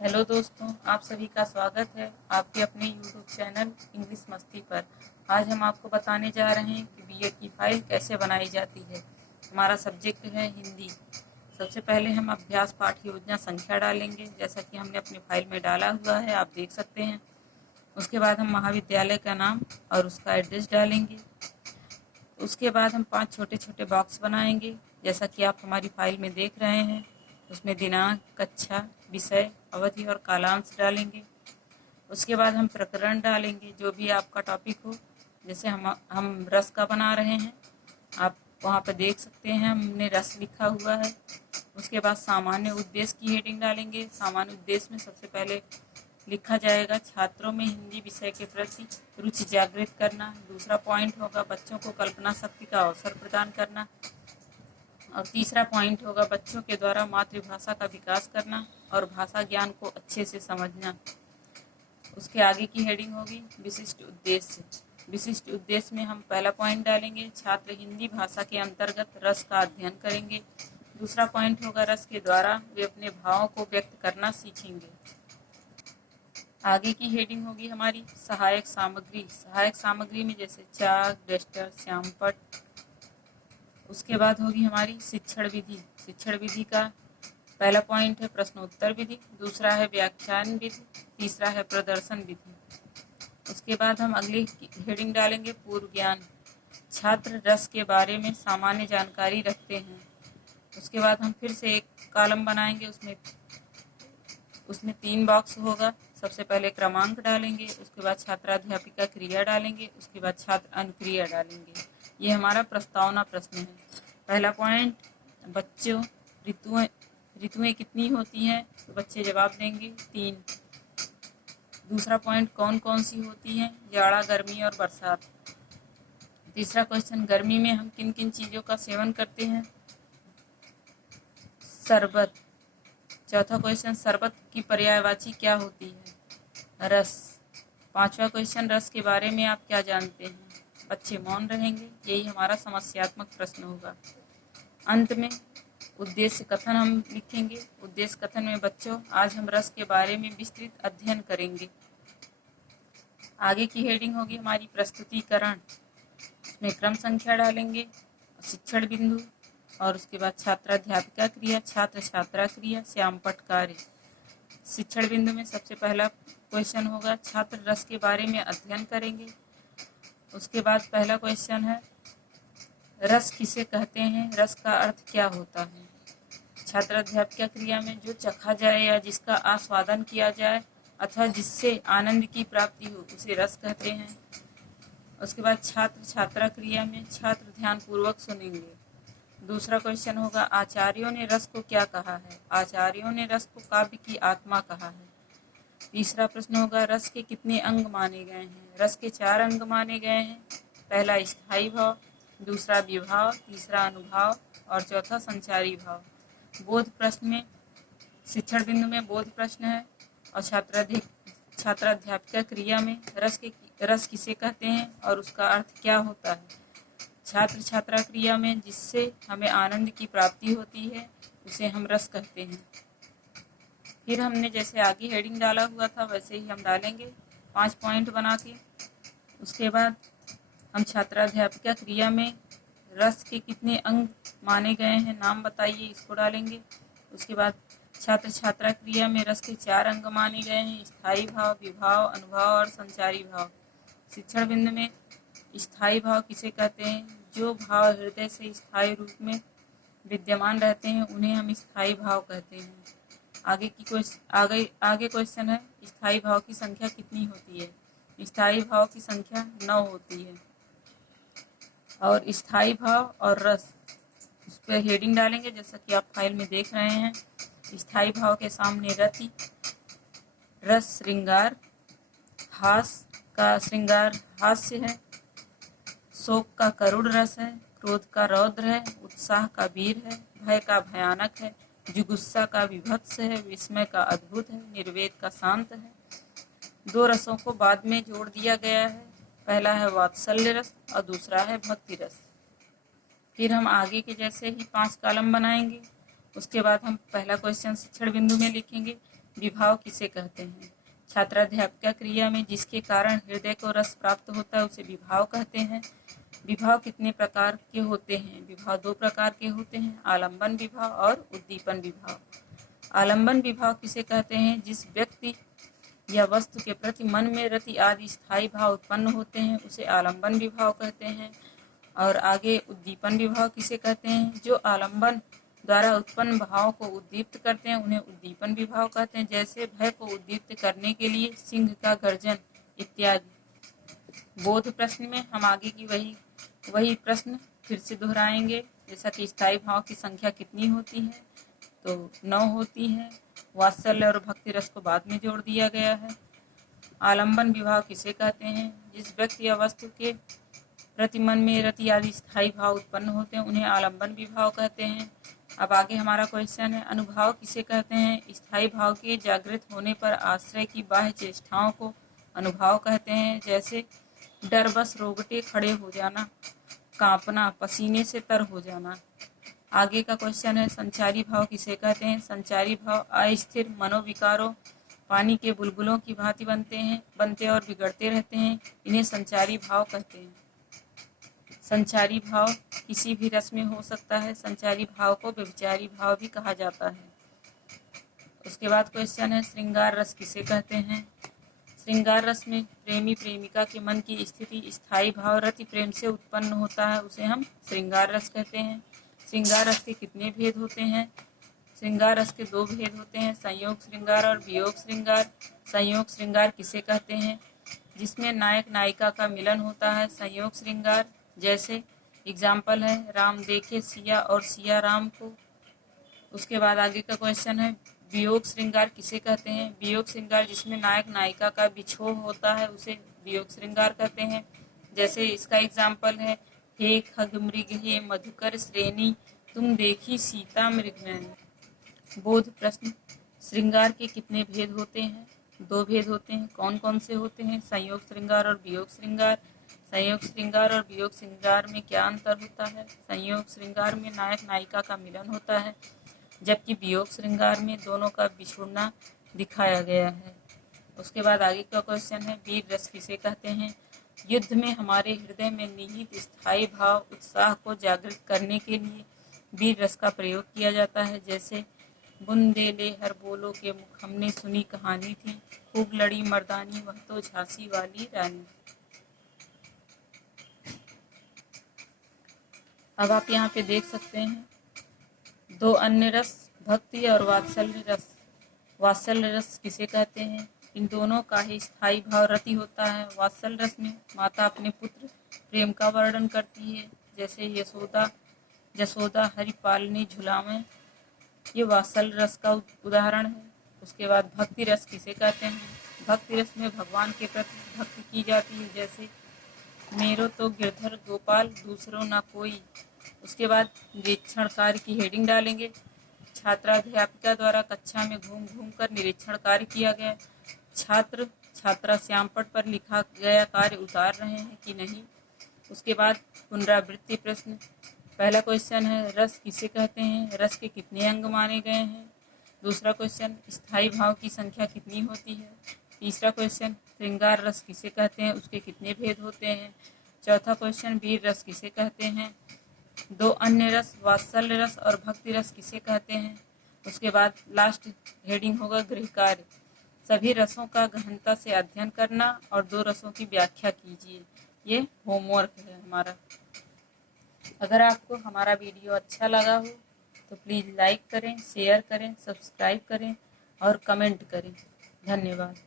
Hello दोस्तों, आप सभी का स्वागत है आपके अपने यूट्यूब चैनल इंग्लिश मस्ती पर। आज हम आपको बताने जा रहे हैं कि बीएड की फाइल कैसे बनाई जाती है। हमारा सब्जेक्ट है हिंदी। सबसे पहले हम अभ्यास पाठ योजना संख्या डालेंगे, जैसा कि हमने अपनी फाइल में डाला हुआ है, आप देख सकते हैं। उसके बाद हम महाविद्यालय का नाम और उसका एड्रेस डालेंगे। उसके बाद हम 5 छोटे छोटे बॉक्स बनाएंगे, जैसा कि आप हमारी फाइल में देख रहे हैं। उसमें दिनांक, कक्षा, विषय, अवधि और कालांश डालेंगे। उसके बाद हम प्रकरण डालेंगे, जो भी आपका टॉपिक हो। जैसे हम रस का बना रहे हैं, आप वहाँ पर देख सकते हैं हमने रस लिखा हुआ है। उसके बाद सामान्य उद्देश्य की हेडिंग डालेंगे। सामान्य उद्देश्य में सबसे पहले लिखा जाएगा छात्रों में हिंदी विषय के प्रति रुचि जागृत करना। दूसरा पॉइंट होगा बच्चों को कल्पना शक्ति का अवसर प्रदान करना। और तीसरा पॉइंट होगा बच्चों के द्वारा मातृभाषा का विकास करना और भाषा ज्ञान को अच्छे से समझना। उसके आगे की हेडिंग होगी विशिष्ट उद्देश्य। विशिष्ट उद्देश्य में हम पहला पॉइंट डालेंगे छात्र हिंदी भाषा के अंतर्गत रस का अध्ययन करेंगे। दूसरा पॉइंट होगा रस के द्वारा वे अपने भावों को व्यक्त करना सीखेंगे। आगे की हेडिंग होगी हमारी सहायक सामग्री। सहायक सामग्री में जैसे चाक, डस्टर, श्यामपट्ट। उसके बाद होगी हमारी शिक्षण विधि। शिक्षण विधि का पहला पॉइंट है प्रश्नोत्तर विधि, दूसरा है व्याख्यान विधि, तीसरा है प्रदर्शन विधि। उसके बाद हम अगली हेडिंग डालेंगे पूर्व ज्ञान। छात्र रस के बारे में सामान्य जानकारी रखते हैं। उसके बाद हम फिर से एक कॉलम बनाएंगे, उसमें 3 बॉक्स होगा। सबसे पहले क्रमांक डालेंगे, उसके बाद छात्राध्यापिका क्रिया डालेंगे, उसके बाद छात्र अनुक्रिया डालेंगे। ये हमारा प्रस्तावना प्रश्न है। पहला पॉइंट बच्चों ऋतुएं कितनी होती हैं, तो बच्चे जवाब देंगे 3। दूसरा पॉइंट कौन कौन सी होती हैं, जाड़ा, गर्मी और बरसात। तीसरा क्वेश्चन गर्मी में हम किन किन चीज़ों का सेवन करते हैं, शरबत। चौथा क्वेश्चन शरबत की पर्यायवाची क्या होती है, रस। पांचवा क्वेश्चन रस के बारे में आप क्या जानते हैं। बच्चे मौन रहेंगे। यही हमारा समस्यात्मक प्रश्न होगा। अंत में उद्देश्य कथन हम लिखेंगे। उद्देश्य कथन में बच्चों आज हम रस के बारे में विस्तृत अध्ययन करेंगे। आगे की हेडिंग होगी हमारी प्रस्तुतिकरण। उसमें क्रम संख्या डालेंगे, शिक्षण बिंदु और उसके बाद छात्राध्यापिका क्रिया, छात्र छात्रा क्रिया, श्यामपट्ट कार्य। शिक्षण बिंदु में सबसे पहला क्वेश्चन होगा छात्र रस के बारे में अध्ययन करेंगे। उसके बाद पहला क्वेश्चन है रस किसे कहते हैं, रस का अर्थ क्या होता है। छात्राध्यापिका क्रिया में जो चखा जाए या जिसका आस्वादन किया जाए अथवा जिससे आनंद की प्राप्ति हो उसे रस कहते हैं। उसके बाद छात्र छात्रा क्रिया में छात्र ध्यान पूर्वक सुनेंगे। दूसरा क्वेश्चन होगा आचार्यों ने रस को क्या कहा है। आचार्यों ने रस को काव्य की आत्मा कहा है। तीसरा प्रश्न होगा रस के कितने अंग माने गए हैं। रस के 4 अंग माने गए हैं। पहला स्थायी भाव, दूसरा विभाव, तीसरा अनुभाव और चौथा संचारी भाव। बोध प्रश्न में शिक्षण बिंदु में बोध प्रश्न है और छात्राध्यापिका क्रिया में रस किसे कहते हैं और उसका अर्थ क्या होता है। छात्र छात्रा क्रिया में जिससे हमें आनंद की प्राप्ति होती है उसे हम रस कहते हैं। फिर हमने जैसे आगे हेडिंग डाला हुआ था वैसे ही हम डालेंगे 5 पॉइंट बना के। उसके बाद हम छात्राध्यापिका क्रिया में रस के कितने अंग माने गए हैं, नाम बताइए, इसको डालेंगे। उसके बाद छात्र छात्रा क्रिया में रस के 4 अंग माने गए हैं, स्थायी भाव, विभाव, अनुभाव और संचारी भाव। शिक्षण बिंदु में स्थायी भाव किसे कहते हैं, जो भाव हृदय से स्थायी रूप में विद्यमान रहते हैं उन्हें हम स्थायी भाव कहते हैं। आगे क्वेश्चन है स्थायी भाव की संख्या कितनी होती है। स्थायी भाव की संख्या 9 होती है। और स्थायी भाव और रस उस पर हेडिंग डालेंगे, जैसा कि आप फाइल में देख रहे हैं। स्थायी भाव के सामने रति, रस श्रृंगार, हास का श्रृंगार हास्य है, शोक का करुण रस है, क्रोध का रौद्र है, उत्साह का वीर है, भय का भयानक है, जुगुस्सा का विभत्स है, विस्मय का अद्भुत है, निर्वेद का शांत है। 2 रसों को बाद में जोड़ दिया गया है। पहला है वात्सल्य रस और दूसरा है भक्ति रस। फिर हम आगे के जैसे ही 5 कॉलम बनाएंगे। उसके बाद हम पहला क्वेश्चन शिक्षण बिंदु में लिखेंगे विभाव किसे कहते हैं? छात्राध्यापिका क्रिया में जिसके कारण हृदय को रस प्राप्त होता है उसे विभाव कहते हैं। विभाव कितने प्रकार के होते हैं? विभाव 2 प्रकार के होते हैं, आलंबन विभाव और उद्दीपन विभाव। आलंबन विभाव किसे कहते हैं? जिस व्यक्ति या वस्तु के प्रति मन में रति आदि स्थायी भाव उत्पन्न होते हैं उसे आलंबन विभाव कहते हैं। और आगे उद्दीपन विभाव किसे कहते हैं? जो आलंबन द्वारा उत्पन्न भाव को उद्दीप्त करते हैं उन्हें उद्दीपन विभाव कहते हैं, जैसे भय को उद्दीप्त करने के लिए सिंह का गर्जन इत्यादि। बोध प्रश्न में हम आगे की वही प्रश्न फिर से दोहराएंगे, जैसा कि स्थायी भाव की संख्या कितनी होती है? तो 9 होती है। वात्सल्य और भक्ति रस को बाद में जोड़ दिया गया है। आलंबन विभाव किसे कहते हैं? जिस व्यक्ति या वस्तु के प्रति मन में रति आदि स्थायी भाव उत्पन्न होते हैं उन्हें आलंबन विभाव कहते हैं। अब आगे हमारा क्वेश्चन है, अनुभाव किसे कहते हैं? स्थायी भाव के जागृत होने पर आश्रय की बाह्य चेष्टाओं को अनुभाव कहते हैं, जैसे डर बस रोगटे खड़े हो जाना, कांपना, पसीने से तर हो जाना। आगे का क्वेश्चन है, संचारी भाव किसे कहते हैं? संचारी भाव अस्थिर मनोविकारों, पानी के बुलबुलों की भांति बनते और बिगड़ते रहते हैं, इन्हें संचारी भाव कहते हैं। संचारी भाव किसी भी रस में हो सकता है। संचारी भाव को व्यभिचारी भाव भी कहा जाता है। उसके बाद क्वेश्चन है, श्रृंगार रस किसे कहते हैं? श्रृंगार रस में प्रेमी प्रेमिका के मन की स्थिति स्थायी भाव रति प्रेम से उत्पन्न होता है, उसे हम श्रृंगार रस कहते हैं। श्रृंगार रस के कितने भेद होते हैं? श्रृंगार रस के 2 भेद होते हैं, संयोग श्रृंगार और वियोग श्रृंगार। संयोग श्रृंगार किसे कहते हैं? जिसमें नायक नायिका का मिलन होता है, संयोग श्रृंगार। जैसे एग्जाम्पल है, राम देखे सिया और सिया राम को। उसके बाद आगे का क्वेश्चन है, वियोग श्रृंगार किसे कहते हैं? वियोग श्रृंगार जिसमें नायक नायिका का बिछोह होता है उसे वियोग श्रृंगार कहते हैं। जैसे इसका एग्जाम्पल है, हे खग मृग हे मधुकर श्रेणी, तुम देखी सीता मृगनयनी। बोध प्रश्न, श्रृंगार के कितने भेद होते हैं? 2 भेद होते हैं। कौन कौन से होते हैं? संयोग श्रृंगार और वियोग श्रृंगार। संयोग श्रृंगार और वियोग श्रृंगार में क्या अंतर होता है? संयोग श्रृंगार में नायक नायिका का मिलन होता है, जबकि वियोग श्रृंगार में दोनों का बिछुड़ना दिखाया गया है। उसके बाद आगे का क्वेश्चन है, वीर रस किसे कहते हैं? युद्ध में हमारे हृदय में निहित स्थायी भाव उत्साह को जागृत करने के लिए वीर रस का प्रयोग किया जाता है। जैसे बुंदेले हर बोलो के मुख, हमने सुनी कहानी थी, खूब लड़ी मर्दानी, वह तो झांसी वाली रानी। अब आप यहाँ पे देख सकते हैं 2 अन्य रस, भक्ति और वात्सल्य रस। वात्सल्य रस किसे कहते हैं? इन दोनों का ही स्थायी भाव रति होता है। वात्सल्य रस में माता अपने पुत्र प्रेम का वर्णन करती है, जैसे जसोदा हरि पालनी झुलावे, ये वात्सल्य रस का उदाहरण है। उसके बाद भक्ति रस किसे कहते हैं? भक्ति रस में भगवान के प्रति भक्ति की जाती है, जैसे मेरो तो गिरधर गोपाल दूसरों ना कोई। उसके बाद निरीक्षण कार्य की हेडिंग डालेंगे। छात्राध्यापिका द्वारा कक्षा में घूम घूम कर निरीक्षण कार्य किया गया। छात्र छात्रा श्यामपट पर लिखा गया कार्य उतार रहे हैं कि नहीं। उसके बाद पुनरावृत्ति प्रश्न। पहला क्वेश्चन है, रस किसे कहते हैं? रस के कितने अंग माने गए हैं? दूसरा क्वेश्चन, स्थायी भाव की संख्या कितनी होती है? तीसरा क्वेश्चन, श्रृंगार रस किसे कहते हैं? उसके कितने भेद होते हैं? चौथा क्वेश्चन, वीर रस किसे कहते हैं? 2 अन्य रस, वात्सल्य रस और भक्ति रस किसे कहते हैं? उसके बाद लास्ट हेडिंग होगा गृह कार्य। सभी रसों का गहनता से अध्ययन करना और 2 रसों की व्याख्या कीजिए। ये होमवर्क है हमारा। अगर आपको हमारा वीडियो अच्छा लगा हो तो प्लीज़ लाइक करें, शेयर करें, सब्सक्राइब करें और कमेंट करें। धन्यवाद।